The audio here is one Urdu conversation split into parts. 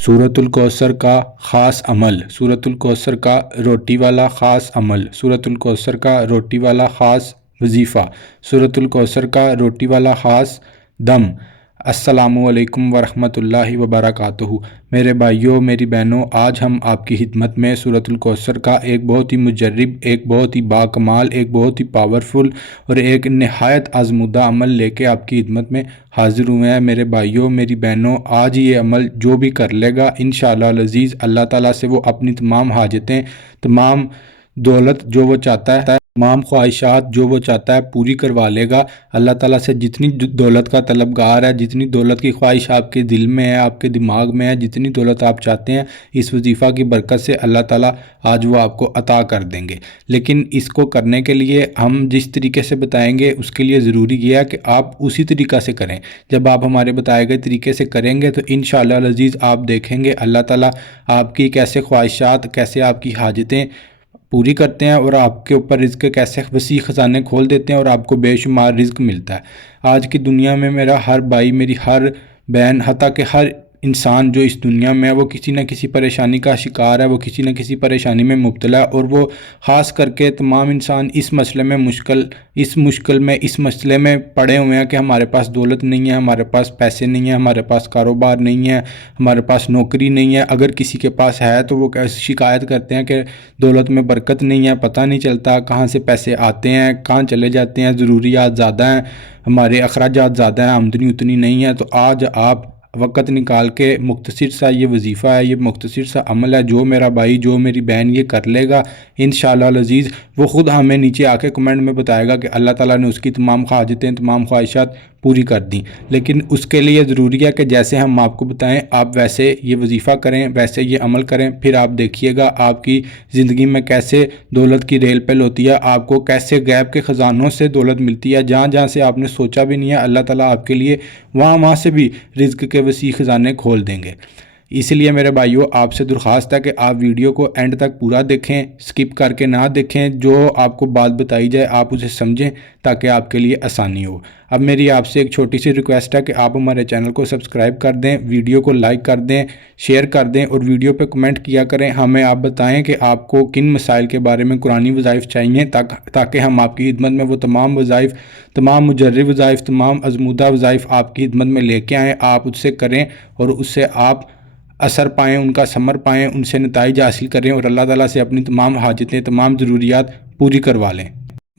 سورۃ الکوثر کا خاص عمل، سورۃ الکوثر کا روٹی والا خاص عمل، سورۃ الکوثر کا روٹی والا خاص وظیفہ، سورۃ الکوثر کا روٹی والا خاص دم۔ السلام علیکم ورحمۃ اللہ وبرکاتہ۔ میرے بھائیوں، میری بہنوں، آج ہم آپ کی خدمت میں سورۃ الکوثر کا ایک بہت ہی مجرب، ایک بہت ہی باکمال، ایک بہت ہی پاورفل اور ایک نہایت آزمودہ عمل لے کے آپ کی خدمت میں حاضر ہوئے ہیں۔ میرے بھائیوں، میری بہنوں، آج یہ عمل جو بھی کر لے گا انشاءاللہ العزیز اللہ تعالیٰ سے وہ اپنی تمام حاجتیں، تمام دولت جو وہ چاہتا ہے، تمام خواہشات جو وہ چاہتا ہے پوری کروا لے گا۔ اللہ تعالیٰ سے جتنی دولت کا طلبگار ہے، جتنی دولت کی خواہش آپ کے دل میں ہے، آپ کے دماغ میں ہے، جتنی دولت آپ چاہتے ہیں، اس وظیفہ کی برکت سے اللہ تعالیٰ آج وہ آپ کو عطا کر دیں گے۔ لیکن اس کو کرنے کے لیے ہم جس طریقے سے بتائیں گے اس کے لیے ضروری یہ ہے کہ آپ اسی طریقہ سے کریں۔ جب آپ ہمارے بتائے گئے طریقے سے کریں گے تو انشاءاللہ العزیز آپ دیکھیں گے اللہ تعالیٰ آپ کی کیسے خواہشات، کیسے آپ کی حاجتیں پوری کرتے ہیں اور آپ کے اوپر رزق کے کیسے وسیع خزانے کھول دیتے ہیں اور آپ کو بے شمار رزق ملتا ہے۔ آج کی دنیا میں میرا ہر بھائی، میری ہر بہن، حتیٰ کہ ہر انسان جو اس دنیا میں ہے وہ کسی نہ کسی پریشانی کا شکار ہے، وہ کسی نہ کسی پریشانی میں مبتلا ہے، اور وہ خاص کر کے تمام انسان اس مسئلے میں اس مسئلے میں پڑے ہوئے ہیں کہ ہمارے پاس دولت نہیں ہے، ہمارے پاس پیسے نہیں ہیں، ہمارے پاس کاروبار نہیں ہے، ہمارے پاس نوکری نہیں ہے۔ اگر کسی کے پاس ہے تو وہ شکایت کرتے ہیں کہ دولت میں برکت نہیں ہے، پتہ نہیں چلتا کہاں سے پیسے آتے ہیں، کہاں چلے جاتے ہیں، ضروریات زیادہ ہیں، ہمارے اخراجات زیادہ ہیں، آمدنی اتنی نہیں ہے۔ تو آج آپ وقت نکال کے مختصر سا یہ وظیفہ ہے، یہ مختصر سا عمل ہے، جو میرا بھائی، جو میری بہن یہ کر لے گا انشاءاللہ العزیز وہ خود ہمیں نیچے آ کے کمنٹ میں بتائے گا کہ اللہ تعالیٰ نے اس کی تمام حاجتیں، تمام خواہشات پوری کر دیں۔ لیکن اس کے لیے ضروری ہے کہ جیسے ہم آپ کو بتائیں آپ ویسے یہ وظیفہ کریں، ویسے یہ عمل کریں، پھر آپ دیکھیے گا آپ کی زندگی میں کیسے دولت کی ریل پل ہوتی ہے، آپ کو کیسے غیب کے خزانوں سے دولت ملتی ہے، جہاں جہاں سے آپ نے سوچا بھی نہیں ہے اللہ تعالیٰ آپ کے لیے وہاں سے بھی رزق کے وسیع خزانے کھول دیں گے۔ اس لیے میرے بھائیوں، آپ سے درخواست ہے کہ آپ ویڈیو کو اینڈ تک پورا دیکھیں، سکپ کر کے نہ دیکھیں، جو آپ کو بات بتائی جائے آپ اسے سمجھیں تاکہ آپ کے لیے آسانی ہو۔ اب میری آپ سے ایک چھوٹی سی ریکویسٹ ہے کہ آپ ہمارے چینل کو سبسکرائب کر دیں، ویڈیو کو لائک کر دیں، شیئر کر دیں اور ویڈیو پہ کمنٹ کیا کریں۔ ہمیں آپ بتائیں کہ آپ کو کن مسائل کے بارے میں قرآنی وظائف چاہیے تاکہ ہم آپ کی خدمت میں وہ تمام وظائف، تمام مجرب وظائف، تمام آزمودہ وظائف آپ کی خدمت میں لے کے آئیں، آپ اس سے کریں اور اس سے آپ اثر پائیں، ان کا ثمر پائیں، ان سے نتائج حاصل کریں اور اللہ تعالیٰ سے اپنی تمام حاجتیں، تمام ضروریات پوری کروا لیں۔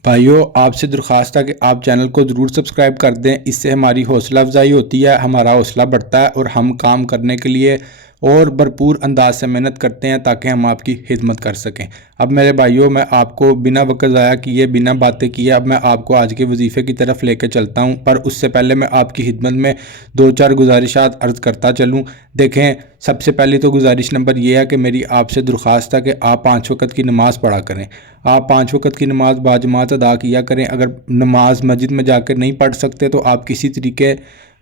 بھائیوں، آپ سے درخواست ہے کہ آپ چینل کو ضرور سبسکرائب کر دیں، اس سے ہماری حوصلہ افزائی ہوتی ہے، ہمارا حوصلہ بڑھتا ہے اور ہم کام کرنے کے لیے اور بھرپور انداز سے محنت کرتے ہیں تاکہ ہم آپ کی خدمت کر سکیں۔ اب میرے بھائیوں، میں آپ کو بنا وقت ضائع کیے، بنا باتیں کیے اب میں آپ کو آج کے وظیفے کی طرف لے کے چلتا ہوں، پر اس سے پہلے میں آپ کی خدمت میں 2-4 گزارشات عرض کرتا چلوں۔ دیکھیں، سب سے پہلی تو گزارش نمبر یہ ہے کہ میری آپ سے درخواست ہے کہ آپ 5 وقت کی نماز پڑھا کریں۔ آپ 5 وقت کی نماز باجماعت ادا کیا کریں۔ اگر نماز مسجد میں جا کر نہیں پڑھ سکتے تو آپ کسی طریقے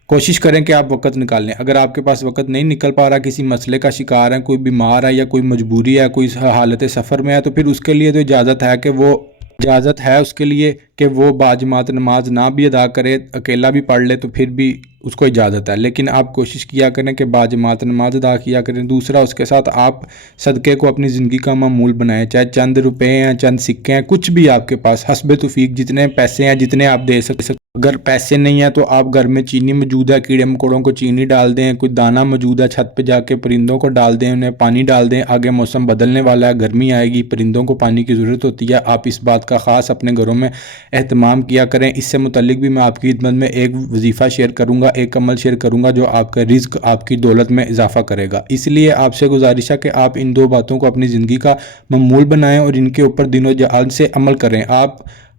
کوشش کریں کہ آپ وقت نکال لیں۔ اگر آپ کے پاس وقت نہیں نکل پا رہا، کسی مسئلے کا شکار ہے، کوئی بیمار ہے یا کوئی مجبوری ہے، کوئی حالت سفر میں ہے، تو پھر اس کے لیے تو اجازت ہے اس کے لیے کہ وہ باجماعت نماز نہ بھی ادا کرے، اکیلا بھی پڑھ لے تو پھر بھی اس کو اجازت ہے۔ لیکن آپ کوشش کیا کریں کہ باجماعت نماز ادا کیا کریں۔ دوسرا، اس کے ساتھ آپ صدقے کو اپنی زندگی کا معمول بنائیں، چاہے چند روپے ہیں، چند سکے ہیں، کچھ بھی آپ کے پاس حسب توفیق جتنے پیسے ہیں، جتنے آپ دے سکتے۔ اگر پیسے نہیں ہیں تو آپ گھر میں چینی موجود ہے، کیڑے مکوڑوں کو چینی ڈال دیں، کوئی دانہ موجود ہے چھت پہ جا کے پرندوں کو ڈال دیں، انہیں پانی ڈال دیں۔ آگے موسم بدلنے والا ہے، گرمی آئے گی، پرندوں کو پانی کی ضرورت ہوتی ہے، آپ اس بات کا خاص اپنے گھروں میں اہتمام کیا کریں۔ اس سے متعلق بھی میں آپ کی خدمت میں ایک وظیفہ شیئر کروں گا، ایک عمل شیئر کروں گا جو آپ کا رزق، آپ کی دولت میں اضافہ کرے گا۔ اس لیے آپ سے گزارش ہے کہ آپ ان 2 باتوں کو اپنی زندگی کا معمول بنائیں اور ان کے اوپر دن و جہاد سے عمل کریں۔ آپ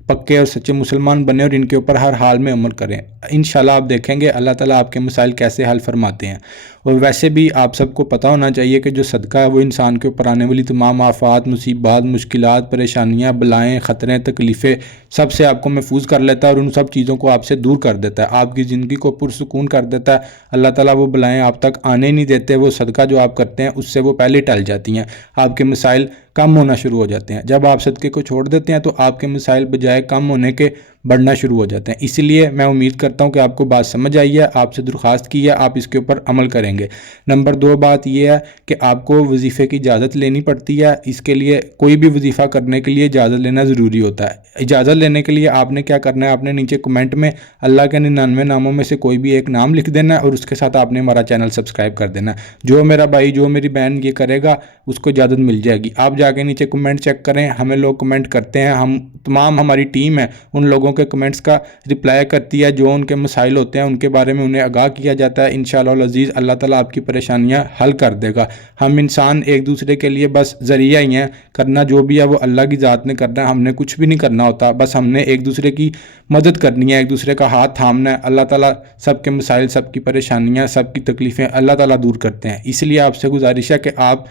پکے اور سچے مسلمان بنیں اور ان کے اوپر ہر حال میں عمل کریں۔ انشاءاللہ آپ دیکھیں گے اللہ تعالیٰ آپ کے مسائل کیسے حل فرماتے ہیں۔ اور ویسے بھی آپ سب کو پتہ ہونا چاہیے کہ جو صدقہ ہے وہ انسان کے اوپر آنے والی تمام آفات، مصیبات، مشکلات، پریشانیاں، بلائیں، خطریں، تکلیفیں سب سے آپ کو محفوظ کر لیتا ہے اور ان سب چیزوں کو آپ سے دور کر دیتا ہے، آپ کی زندگی کو پرسکون کر دیتا ہے۔ اللہ تعالیٰ وہ بلائیں آپ تک آنے ہی نہیں دیتے، وہ صدقہ جو آپ کرتے ہیں اس سے وہ پہلے ٹل جاتی ہیں، آپ کے مسائل کم ہونا شروع ہو جاتے ہیں۔ جب آپ صدقے کو چھوڑ دیتے ہیں تو آپ کے مسائل بجائے کم ہونے کے بڑھنا شروع ہو جاتے ہیں۔ اسی لیے میں امید کرتا ہوں کہ آپ کو بات سمجھ آئی ہے، آپ سے درخواست کی ہے، آپ اس کے اوپر عمل کریں گے۔ نمبر 2 بات یہ ہے کہ آپ کو وظیفے کی اجازت لینی پڑتی ہے۔ اس کے لیے کوئی بھی وظیفہ کرنے کے لیے اجازت لینا ضروری ہوتا ہے۔ اجازت لینے کے لیے آپ نے کیا کرنا ہے، آپ نے نیچے کمنٹ میں اللہ کے 99 ناموں میں سے کوئی بھی ایک نام لکھ دینا ہے اور اس کے ساتھ آپ نے ہمارا چینل سبسکرائب کر دینا ہے۔ جو میرا بھائی، جو میری بہن یہ کرے گا اس کو اجازت مل جائے گی۔ آپ جا کے نیچے کمنٹ چیک کریں، ہمیں لوگ کمنٹ کرتے ہیں، ہم تمام ہماری ٹیم ہے ان لوگوں کے کمنٹس کا رپلائی کرتی ہے، جو ان کے مسائل ہوتے ہیں ان کے بارے میں انہیں آگاہ کیا جاتا ہے۔ انشاءاللہ العزیز اللہ تعالیٰ آپ کی پریشانیاں حل کر دے گا۔ ہم انسان ایک دوسرے کے لیے بس ذریعہ ہی ہیں، کرنا جو بھی ہے وہ اللہ کی ذات نے کرنا ہے، ہم نے کچھ بھی نہیں کرنا ہوتا، بس ہم نے ایک دوسرے کی مدد کرنی ہے، ایک دوسرے کا ہاتھ تھامنا ہے۔ اللہ تعالیٰ سب کے مسائل، سب کی پریشانیاں، سب کی تکلیفیں اللہ تعالیٰ دور کرتے ہیں۔ اس لیے آپ سے گزارش ہے کہ آپ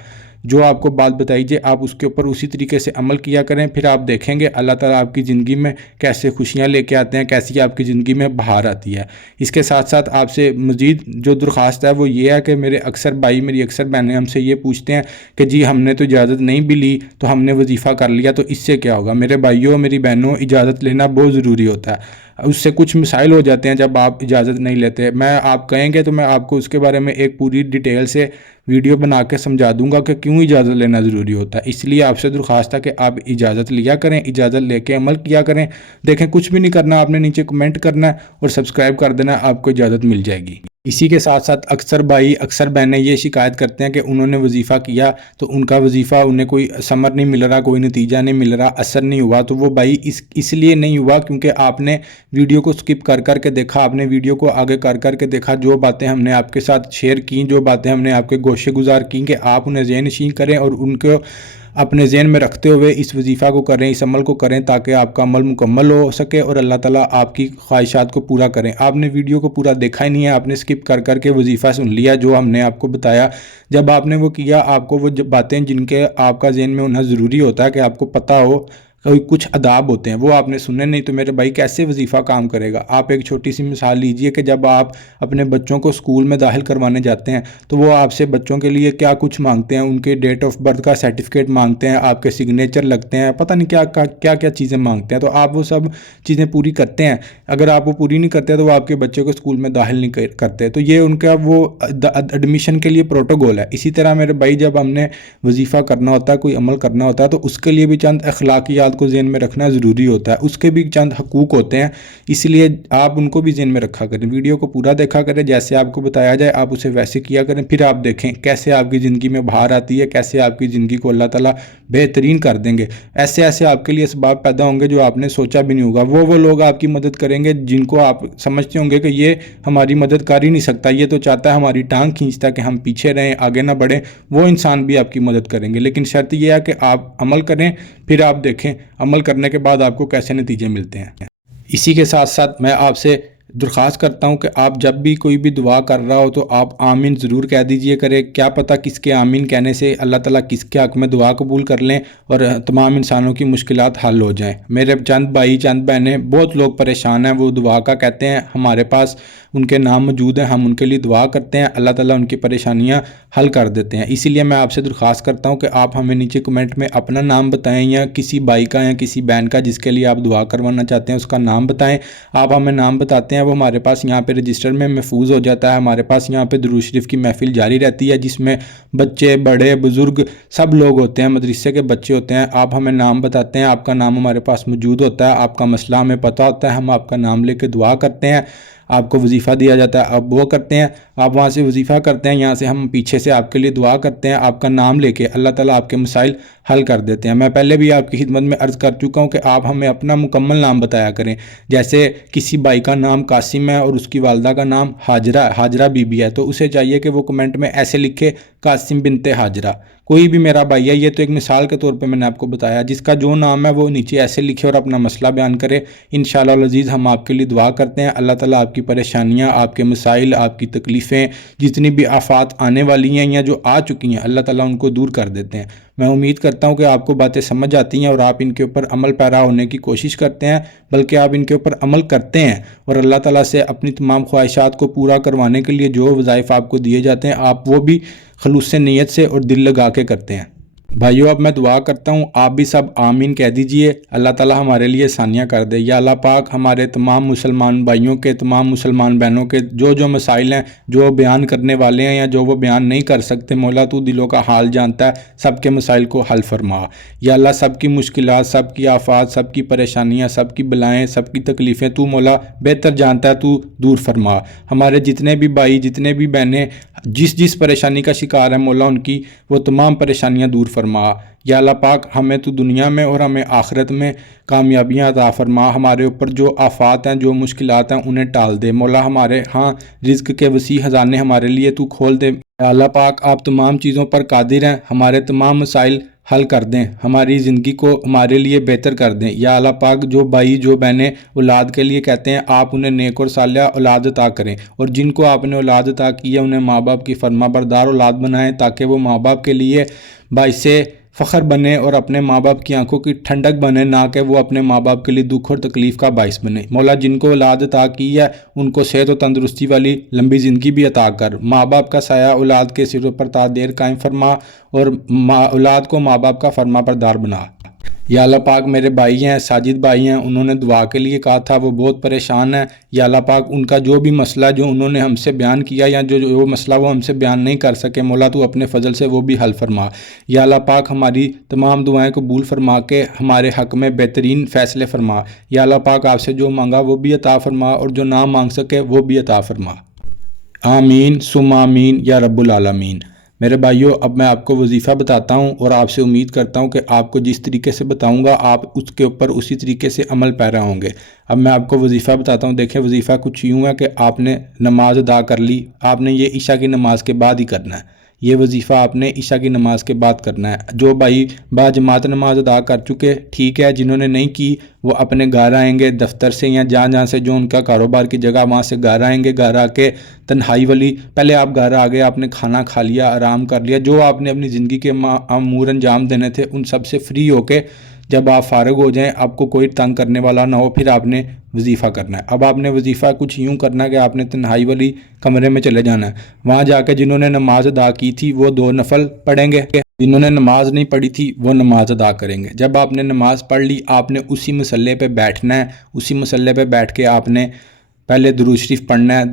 جو آپ کو بات بتائیے آپ اس کے اوپر اسی طریقے سے عمل کیا کریں، پھر آپ دیکھیں گے اللہ تعالیٰ آپ کی زندگی میں کیسے خوشیاں لے کے آتے ہیں، کیسی آپ کی زندگی میں بہار آتی ہے۔ اس کے ساتھ ساتھ آپ سے مزید جو درخواست ہے وہ یہ ہے کہ میرے اکثر بھائی، میری اکثر بہنیں ہم سے یہ پوچھتے ہیں کہ جی ہم نے تو اجازت نہیں بھی لی، تو ہم نے وظیفہ کر لیا تو اس سے کیا ہوگا؟ میرے بھائیوں، میری بہنوں، اجازت لینا بہت ضروری ہوتا ہے۔ اس سے کچھ مسائل ہو جاتے ہیں جب آپ اجازت نہیں لیتے۔ آپ کہیں گے تو میں آپ کو اس کے بارے میں ایک پوری ڈیٹیل سے ویڈیو بنا کے سمجھا دوں گا کہ کیوں اجازت لینا ضروری ہوتا ہے۔ اس لیے آپ سے درخواست ہے کہ آپ اجازت لیا کریں، اجازت لے کے عمل کیا کریں۔ دیکھیں کچھ بھی نہیں کرنا، آپ نے نیچے کمنٹ کرنا ہے اور سبسکرائب کر دینا ہے، آپ کو اجازت مل جائے گی۔ اسی کے ساتھ ساتھ اکثر بھائی، اکثر بہنیں یہ شکایت کرتے ہیں کہ انہوں نے وظیفہ کیا تو ان کا وظیفہ انہیں کوئی ثمر نہیں مل رہا، کوئی نتیجہ نہیں مل رہا، اثر نہیں ہوا۔ تو وہ بھائی اس لیے نہیں ہوا کیونکہ آپ نے ویڈیو کو سکپ کر کے دیکھا، آپ نے ویڈیو کو آگے کر کے دیکھا، جو باتیں ہم نے آپ کے ساتھ شیئر کی، جو باتیں ہم نے آپ کے گوشے گزار کی کہ آپ انہیں ذہن نشین کریں اور ان کو اپنے ذہن میں رکھتے ہوئے اس وظیفہ کو کریں، اس عمل کو کریں تاکہ آپ کا عمل مکمل ہو سکے اور اللہ تعالیٰ آپ کی خواہشات کو پورا کریں۔ آپ نے ویڈیو کو پورا دیکھا ہی نہیں ہے، آپ نے سکپ کر کے وظیفہ سن لیا جو ہم نے آپ کو بتایا۔ جب آپ نے وہ کیا، آپ کو وہ باتیں جن کے آپ کا ذہن میں ہونا ضروری ہوتا ہے کہ آپ کو پتہ ہو، کچھ آداب ہوتے ہیں وہ آپ نے سننے نہیں، تو میرے بھائی کیسے وظیفہ کام کرے گا؟ آپ ایک چھوٹی سی مثال لیجئے کہ جب آپ اپنے بچوں کو اسکول میں داخل کروانے جاتے ہیں تو وہ آپ سے بچوں کے لیے کیا کچھ مانگتے ہیں، ان کے ڈیٹ آف برتھ کا سرٹیفکیٹ مانگتے ہیں، آپ کے سگنیچر لگتے ہیں، پتہ نہیں کیا چیزیں مانگتے ہیں، تو آپ وہ سب چیزیں پوری کرتے ہیں۔ اگر آپ وہ پوری نہیں کرتے تو وہ آپ کے بچے کو اسکول میں داخل نہیں کرتے، تو یہ ان کا وہ ایڈمیشن کے لیے پروٹوکول ہے۔ اسی طرح میرے بھائی جب ہم نے وظیفہ کرنا ہوتا ہے، کوئی عمل کرنا ہوتا ہے، تو اس کے لیے بھی چند اخلاقیات کو ذہن میں رکھنا ضروری ہوتا ہے، اس کے بھی چند حقوق ہوتے ہیں، اس لیے آپ ان کو بھی ذہن میں رکھا کریں۔ ویڈیو کو پورا دیکھا کریں، جیسے آپ کو بتایا جائے آپ اسے ویسے کیا کریں، پھر آپ دیکھیں کیسے آپ کی زندگی میں بہار آتی ہے، کیسے آپ کی زندگی کو اللہ تعالیٰ بہترین کر دیں گے۔ ایسے آپ کے لیے اسباب پیدا ہوں گے جو آپ نے سوچا بھی نہیں ہوگا۔ وہ لوگ آپ کی مدد کریں گے جن کو آپ سمجھتے ہوں گے کہ یہ ہماری مدد کر ہی نہیں سکتا، یہ تو چاہتا ہے ہماری ٹانگ کھینچتا ہے کہ ہم پیچھے رہیں، آگے نہ بڑھیں، وہ انسان بھی آپ کی مدد کریں گے، لیکن شرط یہ ہے کہ آپ عمل کریں، پھر آپ دیکھیں عمل کرنے کے بعد آپ کو کیسے نتیجے ملتے ہیں۔ اسی کے ساتھ ساتھ میں آپ سے درخواست کرتا ہوں کہ آپ جب بھی کوئی بھی دعا کر رہا ہو تو آپ آمین ضرور کہہ دیجئے کریں۔ کیا پتہ کس کے آمین کہنے سے اللہ تعالیٰ کس کے حق میں دعا قبول کر لیں اور تمام انسانوں کی مشکلات حل ہو جائیں۔ میرے چند بھائی، چند بہنیں، بہت لوگ پریشان ہیں، وہ دعا کا کہتے ہیں، ہمارے پاس ان کے نام موجود ہیں، ہم ان کے لیے دعا کرتے ہیں، اللہ تعالیٰ ان کی پریشانیاں حل کر دیتے ہیں۔ اسی لیے میں آپ سے درخواست کرتا ہوں کہ آپ ہمیں نیچے کمنٹ میں اپنا نام بتائیں، یا کسی بھائی کا یا کسی بہن کا جس کے لیے آپ دعا کروانا چاہتے ہیں اس کا نام بتائیں۔ آپ ہمیں نام بتاتے ہیں، وہ ہمارے پاس یہاں پہ رجسٹر میں محفوظ ہو جاتا ہے، ہمارے پاس یہاں پہ درود شریف کی محفل جاری رہتی ہے جس میں بچے، بڑے، بزرگ سب لوگ ہوتے ہیں، مدرسے کے بچے ہوتے ہیں۔ آپ ہمیں نام بتاتے ہیں، آپ کا نام ہمارے پاس موجود ہوتا ہے، آپ کا مسئلہ ہمیں پتہ ہوتا ہے، ہم آپ کا نام لے کے دعا کرتے ہیں، آپ کو وظیفہ دیا جاتا ہے، آپ وہ کرتے ہیں، آپ وہاں سے وظیفہ کرتے ہیں، یہاں سے ہم پیچھے سے آپ کے لیے دعا کرتے ہیں، آپ کا نام لے کے اللہ تعالیٰ آپ کے مسائل حل کر دیتے ہیں۔ میں پہلے بھی آپ کی خدمت میں عرض کر چکا ہوں کہ آپ ہمیں اپنا مکمل نام بتایا کریں، جیسے کسی بھائی کا نام قاسم ہے اور اس کی والدہ کا نام حاجرہ بی بی ہے، تو اسے چاہیے کہ وہ کمنٹ میں ایسے لکھے قاسم بنت حاجرہ۔ کوئی بھی میرا بھائی ہے، یہ تو ایک مثال کے طور پہ میں نے آپ کو بتایا، جس کا جو نام ہے وہ نیچے ایسے لکھے اور اپنا مسئلہ بیان کرے۔ انشاءاللہ العزیز ہم آپ کے لیے دعا کرتے ہیں، اللہ تعالیٰ آپ کی پریشانیاں، آپ کے مسائل، آپ کی تکلیفیں، جتنی بھی آفات آنے والی ہیں یا جو آ چکی ہیں، اللہ تعالیٰ ان کو دور کر دیتے ہیں۔ میں امید کرتا ہوں کہ آپ کو باتیں سمجھ آتی ہیں اور آپ ان کے اوپر عمل پیرا ہونے کی کوشش کرتے ہیں، بلکہ آپ ان کے اوپر عمل کرتے ہیں، اور اللہ تعالیٰ سے اپنی تمام خواہشات کو پورا کروانے کے لیے جو وظائف آپ کو دیے جاتے ہیں آپ وہ بھی خلوص نیت سے اور دل لگا کے کرتے ہیں۔ بھائیو اب میں دعا کرتا ہوں، آپ بھی سب آمین کہہ دیجئے۔ اللہ تعالی ہمارے لیے آسانیاں کر دے۔ یا اللہ پاک ہمارے تمام مسلمان بھائیوں کے، تمام مسلمان بہنوں کے جو مسائل ہیں، جو بیان کرنے والے ہیں یا جو وہ بیان نہیں کر سکتے، مولا تو دلوں کا حال جانتا ہے، سب کے مسائل کو حل فرما۔ یا اللہ سب کی مشکلات، سب کی آفات، سب کی پریشانیاں، سب کی بلائیں، سب کی تکلیفیں تو مولا بہتر جانتا ہے، تو دور فرما۔ ہمارے جتنے بھی بھائی، جتنے بھی بہنیں جس پریشانی کا شکار ہے مولا، ان کی وہ تمام پریشانیاں دور فرما۔ یا اللہ پاک ہمیں تو دنیا میں اور ہمیں آخرت میں کامیابیاں عطا فرما۔ ہمارے اوپر جو آفات ہیں، جو مشکلات ہیں، انہیں ٹال دے مولا۔ ہمارے ہاں رزق کے وسیع خزانے ہمارے لیے تو کھول دے۔ یا اللہ پاک آپ تمام چیزوں پر قادر ہیں، ہمارے تمام مسائل حل کر دیں، ہماری زندگی کو ہمارے لیے بہتر کر دیں۔ یا اللہ پاک جو بھائی، جو بہنیں اولاد کے لیے کہتے ہیں، آپ انہیں نیک اور صالحہ اولاد عطا کریں، اور جن کو آپ نے اولاد عطا کی ہے انہیں ماں باپ کی فرما بردار اولاد بنائیں، تاکہ وہ ماں باپ کے لیے باعث فخر بنے اور اپنے ماں باپ کی آنکھوں کی ٹھنڈک بنے، نہ کہ وہ اپنے ماں باپ کے لیے دکھ اور تکلیف کا باعث بنے۔ مولا جن کو اولاد عطا کی ہے ان کو صحت و تندرستی والی لمبی زندگی بھی عطا کر۔ ماں باپ کا سایہ اولاد کے سروں پر تا دیر قائم فرما، اور اولاد کو ماں باپ کا فرما بردار بنا۔ یا اللہ پاک میرے بھائی ہیں، ساجد بھائی ہیں، انہوں نے دعا کے لیے کہا تھا، وہ بہت پریشان ہیں۔ یا اللہ پاک ان کا جو بھی مسئلہ جو انہوں نے ہم سے بیان کیا، یا جو مسئلہ وہ ہم سے بیان نہیں کر سکے، مولا تو اپنے فضل سے وہ بھی حل فرما۔ یا اللہ پاک ہماری تمام دعائیں قبول فرما کے ہمارے حق میں بہترین فیصلے فرما۔ یا اللہ پاک آپ سے جو مانگا وہ بھی عطا فرما، اور جو نہ مانگ سکے وہ بھی عطا فرما۔ آمین ثم آمین یا رب العالمین۔ میرے بھائیوں اب میں آپ کو وظیفہ بتاتا ہوں، اور آپ سے امید کرتا ہوں کہ آپ کو جس طریقے سے بتاؤں گا آپ اس کے اوپر اسی طریقے سے عمل پیرا ہوں گے۔ اب میں آپ کو وظیفہ بتاتا ہوں۔ دیکھیں وظیفہ کچھ یوں ہے کہ آپ نے نماز ادا کر لی، آپ نے یہ عشاء کی نماز کے بعد ہی کرنا ہے۔ یہ وظیفہ آپ نے عشاء کی نماز کے بعد کرنا ہے۔ جو بھائی با جماعت نماز ادا کر چکے ٹھیک ہے، جنہوں نے نہیں کی وہ اپنے گھر آئیں گے دفتر سے، یا جہاں سے جو ان کا کاروبار کی جگہ وہاں سے گھر آئیں گے۔ گھر آ کے تنہائی والی، پہلے آپ گھر آ گئے، آپ نے کھانا کھا لیا، آرام کر لیا، جو آپ نے اپنی زندگی کے امور انجام دینے تھے ان سب سے فری ہو کے جب آپ فارغ ہو جائیں، آپ کو کوئی تنگ کرنے والا نہ ہو، پھر آپ نے وظیفہ کرنا ہے۔ اب آپ نے وظیفہ کچھ یوں کرنا ہے کہ آپ نے تنہائی والی کمرے میں چلے جانا ہے، وہاں جا کے جنہوں نے نماز ادا کی تھی وہ 2 نفل پڑھیں گے، جنہوں نے نماز نہیں پڑھی تھی وہ نماز ادا کریں گے۔ جب آپ نے نماز پڑھ لی، آپ نے اسی مصلے پہ بیٹھنا ہے، اسی مصلے پہ بیٹھ کے آپ نے پہلے درود شریف پڑھنا ہے،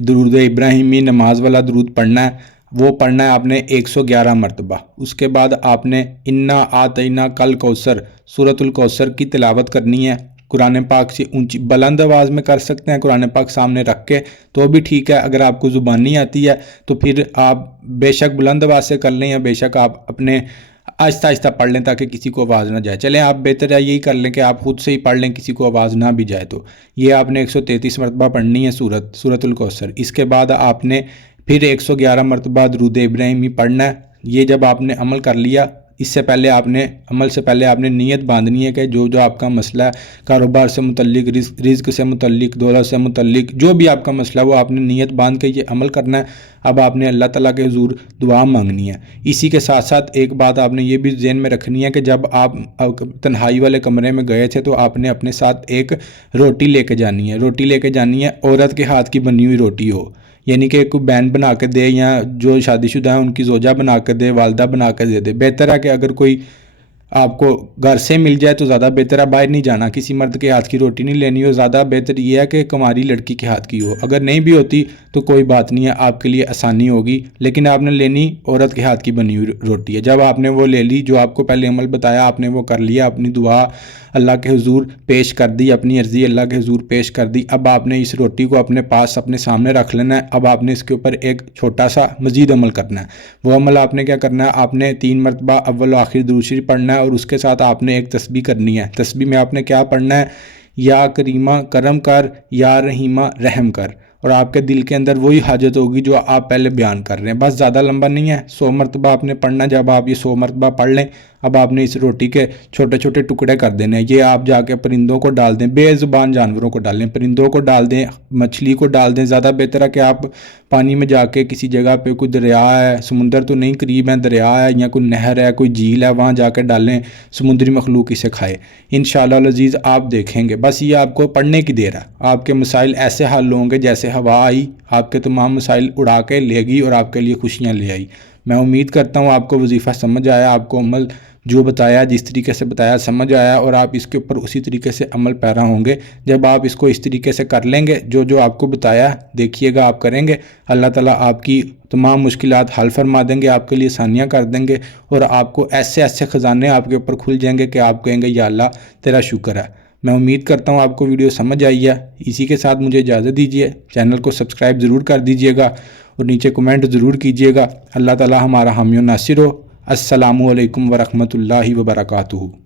درود ابراہیمی نماز والا درود پڑھنا ہے، وہ پڑھنا ہے آپ نے 111 مرتبہ۔ اس کے بعد آپ نے انا آتینا کل کوثر سورۃ الکوثر کی تلاوت کرنی ہے۔ قرآن پاک سے اونچی بلند آواز میں کر سکتے ہیں، قرآن پاک سامنے رکھ کے تو بھی ٹھیک ہے، اگر آپ کو زبانی آتی ہے تو پھر آپ بے شک بلند آواز سے کر لیں، یا بے شک آپ اپنے آہستہ آہستہ پڑھ لیں تاکہ کسی کو آواز نہ جائے۔ چلیں آپ بہتر ہے یہی کر لیں کہ آپ خود سے ہی پڑھ لیں، کسی کو آواز نہ بھی جائے تو۔ یہ آپ نے 133 مرتبہ پڑھنی ہے سورۃ الکوثر۔ اس کے بعد آپ نے پھر 111 مرتبہ درود ابراہیمی پڑھنا ہے۔ یہ جب آپ نے عمل کر لیا، اس سے پہلے عمل سے پہلے آپ نے نیت باندھنی ہے کہ جو آپ کا مسئلہ ہے، کاروبار سے متعلق، رزق سے متعلق، دولت سے متعلق، جو بھی آپ کا مسئلہ ہے وہ آپ نے نیت باندھ کے یہ عمل کرنا ہے۔ اب آپ نے اللہ تعالیٰ کے حضور دعا مانگنی ہے۔ اسی کے ساتھ ساتھ ایک بات آپ نے یہ بھی ذہن میں رکھنی ہے کہ جب آپ تنہائی والے کمرے میں گئے تھے تو آپ نے اپنے ساتھ ایک روٹی لے کے جانی ہے۔ روٹی لے کے جانی ہے عورت کے ہاتھ کی بنی ہوئی روٹی ہو، یعنی کہ کوئی بہن بنا کے دے، یا جو شادی شدہ ہیں ان کی زوجہ بنا کے دے، والدہ بنا کے دے۔ بہتر ہے کہ اگر کوئی آپ کو گھر سے مل جائے تو زیادہ بہتر ہے، باہر نہیں جانا، کسی مرد کے ہاتھ کی روٹی نہیں لینی ہو، زیادہ بہتر یہ ہے کہ کماری لڑکی کے ہاتھ کی ہو۔ اگر نہیں بھی ہوتی تو کوئی بات نہیں ہے، آپ کے لیے آسانی ہوگی، لیکن آپ نے لینی عورت کے ہاتھ کی بنی ہوئی روٹی ہے۔ جب آپ نے وہ لے لی، جو آپ کو پہلے عمل بتایا آپ نے وہ کر لیا، اپنی دعا اللہ کے حضور پیش کر دی، اپنی عرضی اللہ کے حضور پیش کر دی، اب آپ نے اس روٹی کو اپنے پاس اپنے سامنے رکھ لینا ہے۔ اب آپ نے اس کے اوپر ایک چھوٹا سا مزید عمل کرنا ہے۔ وہ عمل آپ نے کیا کرنا ہے؟ آپ نے 3 مرتبہ اول و آخر درود شریف پڑھنا ہے، اور اس کے ساتھ آپ نے ایک تسبیح کرنی ہے۔ تسبیح میں آپ نے کیا پڑھنا ہے؟ یا کریمہ کرم کر، یا رحیمہ رحم کر، اور آپ کے دل کے اندر وہی حاجت ہوگی جو آپ پہلے بیان کر رہے ہیں، بس زیادہ لمبا نہیں ہے، 100 مرتبہ آپ نے پڑھنا۔ جب آپ یہ 100 مرتبہ پڑھ لیں، اب آپ نے اس روٹی کے چھوٹے چھوٹے ٹکڑے کر دینے ہیں۔ یہ آپ جا کے پرندوں کو ڈال دیں، بے زبان جانوروں کو ڈالیں، پرندوں کو ڈال دیں، مچھلی کو ڈال دیں۔ زیادہ بہتر ہے کہ آپ پانی میں جا کے کسی جگہ پہ کوئی دریا ہے، سمندر تو نہیں قریب ہے، دریا ہے یا کوئی نہر ہے، کوئی جھیل ہے، وہاں جا کے ڈالیں، سمندری مخلوق اسے کھائے، انشاءاللہ العزیز آپ دیکھیں گے۔ بس یہ آپ کو پڑھنے کی دیر ہے، آپ کے مسائل ایسے حل ہوں گے جیسے ہوا آئی، آپ کے تمام مسائل اڑا کے لے گی اور آپ کے لیے خوشیاں لے آئی۔ میں امید کرتا ہوں آپ کو وظیفہ سمجھ آیا، آپ کو عمل جو بتایا جس طریقے سے بتایا سمجھ آیا، اور آپ اس کے اوپر اسی طریقے سے عمل پیرا ہوں گے۔ جب آپ اس کو اس طریقے سے کر لیں گے، جو آپ کو بتایا دیکھیے گا آپ کریں گے، اللہ تعالیٰ آپ کی تمام مشکلات حل فرما دیں گے، آپ کے لیے آسانیاں کر دیں گے، اور آپ کو ایسے ایسے خزانے آپ کے اوپر کھل جائیں گے کہ آپ کہیں گے یا اللہ تیرا شکر ہے۔ میں امید کرتا ہوں آپ کو ویڈیو سمجھ آئی ہے۔ اسی کے ساتھ مجھے اجازت دیجیے، چینل کو سبسکرائب ضرور کر دیجیے گا اور نیچے کمنٹ ضرور کیجیے گا۔ اللہ تعالیٰ ہمارا حامی و ناصر ہو۔ السلام علیکم ورحمۃ اللہ وبرکاتہ۔